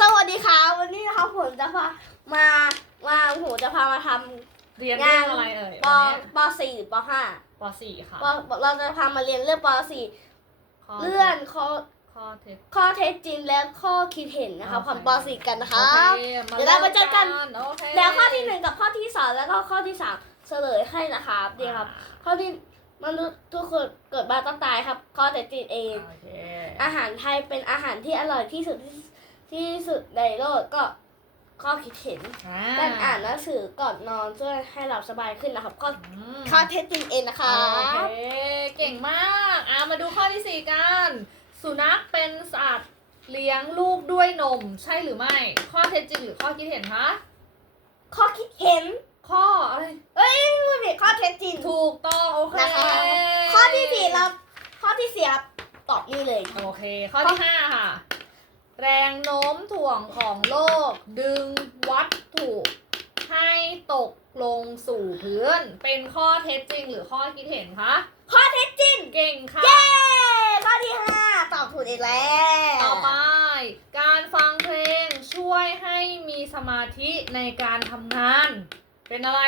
สวัสดีค่ะ วันนี้นะครับผมจะพามามาผมจะพามาทเรียนำเรื่งาอนงอะไรเอ่ยปวันนี้ปสี่หรือปห้าป .4 ค่ะปเราจะพามาเรียนเรื่องปสี่ข้อเรื่องข้อข้อเท็จข้อเท็จจริงและข้อคิดเห็นนะครับของปสี่กันนะคโอรับเคเดี๋ยวเรามาเจอกัน โอเคแล้วข้อที่หนึ่งกับข้อที่สองแล้วก็ข้อที่สามเฉลยให้นะครับดีครับ ข้อที่มนุษย์ทุกคนเกิดมาต้องตายครับ ข้อเท็จจริงเอง โอเคอาหารไทยเป็นอาหารที่อร่อยที่สุดที่ ที่สุดในโลกก็ข้อคิดเห็นอ่าการอ่านหนังสือก่อนนอนช่วยให้หลับสบายขึ้นนะครับข้ออืมข้อเท็จจริงเองนะคะโอเคเก่งมากอ่ามาดูข้อที่สี่กัน สุนัขเป็นสัตว์เลี้ยงลูกด้วยนม ใช่หรือไม่ ข้อเท็จจริงหรือข้อคิดเห็นคะข้อคิดเห็น ข้ออะไรเอ้ยพูดผิดข้อเท็จจริงถูกต้องโอเคนะคะข้อที่สี่เราข้อที่สี่ครับตอบนี่เลยโอเค ข้อที่ห้าค่ะ แรงโน้มถ่วงของโลก ดึงวัตถุให้ตกลงสู่พื้น เป็นข้อเท็จจริงหรือข้อคิดเห็นคะ ข้อเท็จจริง เก่งค่ะ เย้ข้อที่ห้าตอบถูกอีกแล้วต่อไป การฟังเพลงช่วยให้มีสมาธิในการทำงาน เป็นอะไร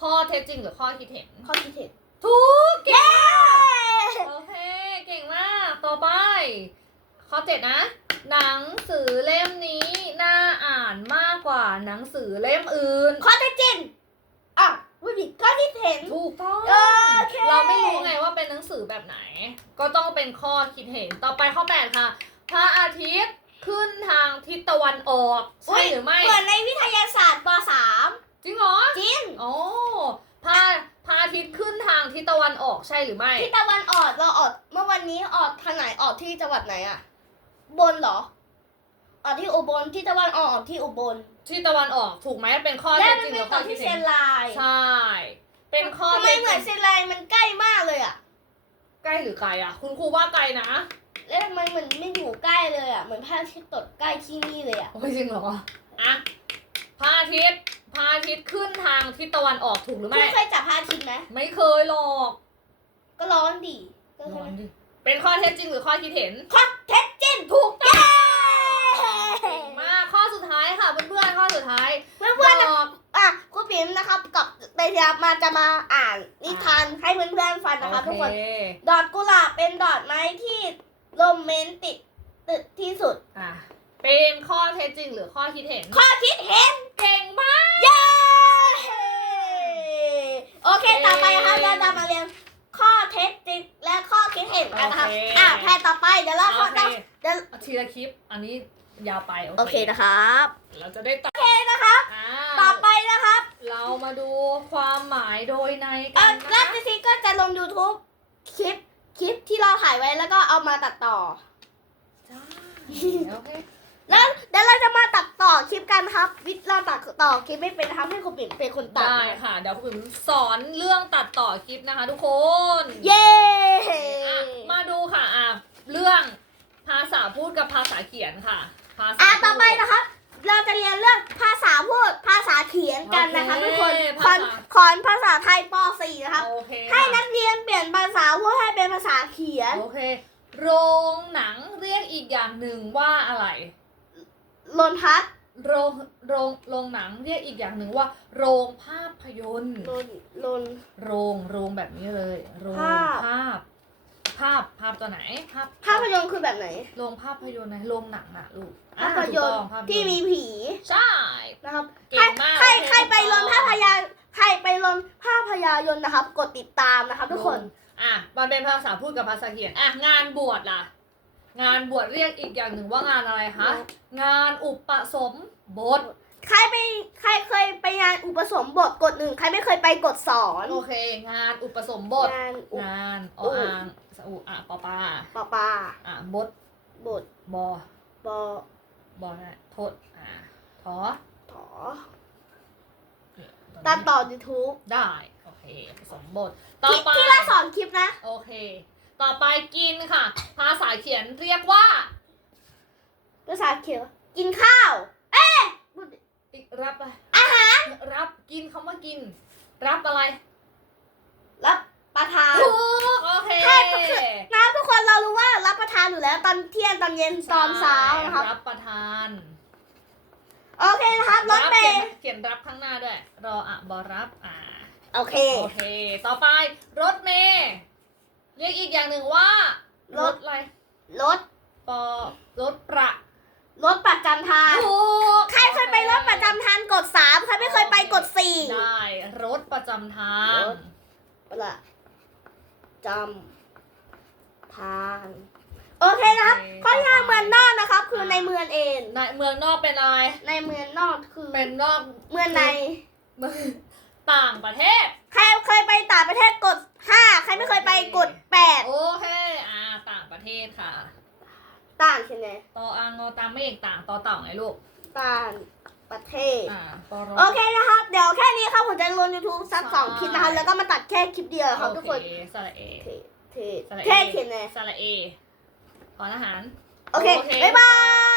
ข้อเท็จจริงหรือข้อคิดเห็น ข้อคิดเห็นทุกเย้โอเค เก่งมาก ต่อไป ข้อเจ็ดนะ หนังสือเล่มนี้น่าอ่านมากกว่าหนังสือเล่มอื่น ข้อเท็จจริงอะพูดผิดข้อคิดเห็น ถูกต้องโอเค เราไม่รู้ไงว่าเป็นหนังสือแบบไหน ก็ต้องเป็นข้อคิดเห็น ต่อไปข้อแปดค่ะ พระอาทิตย์ขึ้นทางทิศตะวันออกใช่หรือไม่ เหมือนในวิทยาศาสตร์ปสามจริงเหรอ จริง โอ้พระพระอาทิตย์ขึ้นทางทิศตะวันออกใช่หรือไม่ ที่ตะวันออกเราออกเมื่อวันนี้ออกทางไหนออกที่จังหวัดไหนอะ บนเหรอออกที่อุบลที่ตะวันออกออกที่อุบลที่ตะวันออกถูกไหมเป็นข้อและเท็จมัจรินงหไม่รือตข้ออกคิที่ดเชีเห็ยนงรายใช่ เป็นข้อทำไมเท็จเหมือนจเชีริงยงรายมันใกล้มากเลยอะใกล้หรือไกลอะ คุณครูว่าไกลนะแล้วทำไมเหมือนไม่อยู่ใกล้เลยอะเหมือนพระอาทิตย์ตกใกล้ที่นี่เลยอะโอ้ยจริงเหรออะพระอาทิตย์พระอาทิตย์ขึ้นทางทิศตะวันออกถูกหรือคุไม่ณเคยจับพระอาทิตย์ไหมไม่เคยหรอกก็ร้อนดิก็ร้ใช่อนไหมดิเป็นข้อเท็จจริงหรือข้อคิดเห็น ข้อเท็จจริงถูกต้อง เก่งมากข้อสุดท้ายค่ะเพื่อนๆข้อสุดท้าย เพื่อนๆ ด นะ อก อะ ครูปิ๋มนะครับ กับเตยามาจะมาอ่านนิทานให้เพื่อนๆฟังนะครับทุกคนโอเคดอกกุหลาบเป็นดอกไม้ที่โรแมนติกติดที่สุด อะเป็นข้อเท็จจริงหรือข้อคิดเห็น ข้อคิดเห็น เก่งมาก เย้ โอเค ต่อไปนะครับเราจะมาเรียนข้อเท็จจริงและข้อคิดเห็นกันนะครับ โอเค อะแพรต่อไปเดี๋ยวเราโอข้อเคเดี๋ยวเอาทีละคลิป อันนี้ยาวไป โอเคนะครับ เราจะได้ตัดโอเคนะครับอ่าต่อไปนะครับเรามาดูความหมายโดยในเอกัอนแรนะกที่ซีก็จะลง YouTube คลิปคลิปที่เราถ่ายไว้แล้วก็เอามาตัดต่อ จ้าโอเคแล้วเดี๋ยวเราจะมาตัดต่อคลิปกันนะครับ วิทย์เราตัดต่อคลิปไม่เป็นนะครับให้คุณปิ่นเป็นคนตัดได้ค่ะ เดี๋ยวคุณสอนเรื่องตัดต่อคลิปนะคะ ทุกคนเย้อะมาดูค่ะอะเรื่องภาษาพูดกับภาษาเขียนค่ะ ภาษาอะพูดต่อไปนะครับ เราจะเรียนเรื่องภาษาพูดภาษาเขียนกันนะคะโอเคทุกคนขภาอนษาขอนภาษาไทยป .4 นะครับโอเคให้ค่ะนักเรียนเปลี่ยนภาษาพูดให้เป็นภาษาเขียนโอเค โรงหนังเรียกอีกอย่างหนึ่งว่าอะไร ลนพัดโรงโรงโรงหนังเรียกอีกอย่างหนึ่งว่า โรงภาพยนตร์ ลนลน โรงโรงแบบนี้เลย โรงภาพ ภาพภาพภาพตัวไหนภาพภาพยนตร์คือแบบไหน โรงภาพยนตร์นะโรงหนังน่ะลูกอ่ภาพยนตถูร์กองภาพยนตร์ที่มีผี ใช่ นะครับ เก่ใครงมาก ใครโอเคใครไปถูกลต้องนภาพยนตร์ใครไปลนภาพยนตร์นะครับ กดติดตามนะครับ ทุกคน อะ มันเป็นภาษาพูดกับภาษาเขียน อะ งานบวชล่ะ งานบวชเรียกอีกอย่างหนึ่งว่างานอะไรคะ งานอุปสมบท ใครไปใครเคยไปงานอุปสมบทกดหนึ่งใครไม่เคยไปกดสอนโอเค งานอุปสมบท งานอุปงานออุอ่างสอุอะปอปาปาปาอะบทบทบอบอบอนะโทษอะทอถอตัดต่อ YouTube ได้ โอเคผสมบท ต่อที่ไป ที่เราสอนคลิปนะ โอเค ต่อไปกินค่ะ ภาษาเขียนเรียกว่า ภาษาเขียวกินข้าวเอ๊ะพูดดิอีก รับอะไรอาหาร รับกินคำว่ากิน รับอะไร รับประทาน ถูกโอเค ใช่ก็คือ นะทุกคนเรารู้ว่ารับประทานอยู่แล้ว ตอนเที่ยงตอนเย็นตอนเช้านะครับ รับประทานรับรถเมเขียนย์เขียนรับข้างหน้าด้วย รออะบอรับอ่า โอเค โอเค ต่อไปรถเมย์เรียกอีกอย่างหนึ่งว่า รรถถ อะไร รถปอรถประรถประจำทาง ถูกใครเคยไป สามใครไม่เคยไปกดสี่ได้ รถประจำทาง รถประจำทาง โอเคนะครับโอเคข้อที่ห้าเมืองนอกนะครับ คือในเมืองเองในเมืองนอกเป็นอะไร ในเมืองนอกคือ เป็นนอกเมืองใน เมืองต่างประเทศ ใครเคยไปต่างประเทศกดห้าใครไม่เคยไปกดแปดโอเค อ่า ต่างประเทศค่ะ ต่างใช่ไหมตออางอตามเมฆต่าง ต่อเต่าไงลูก ต่าง ประเทศ อ่าปร โอเคนะครับ เดี๋ยวแค่นี้ครับผมจะลง YouTube สักสองคลิปนะครับแล้วก็มาตัดแค่คลิปเดียวครับทุกคน โอเคสระเอเทเทสระเทเอเขียนไงสระเอขออาหารโอเคโอเค บ๊ายบาย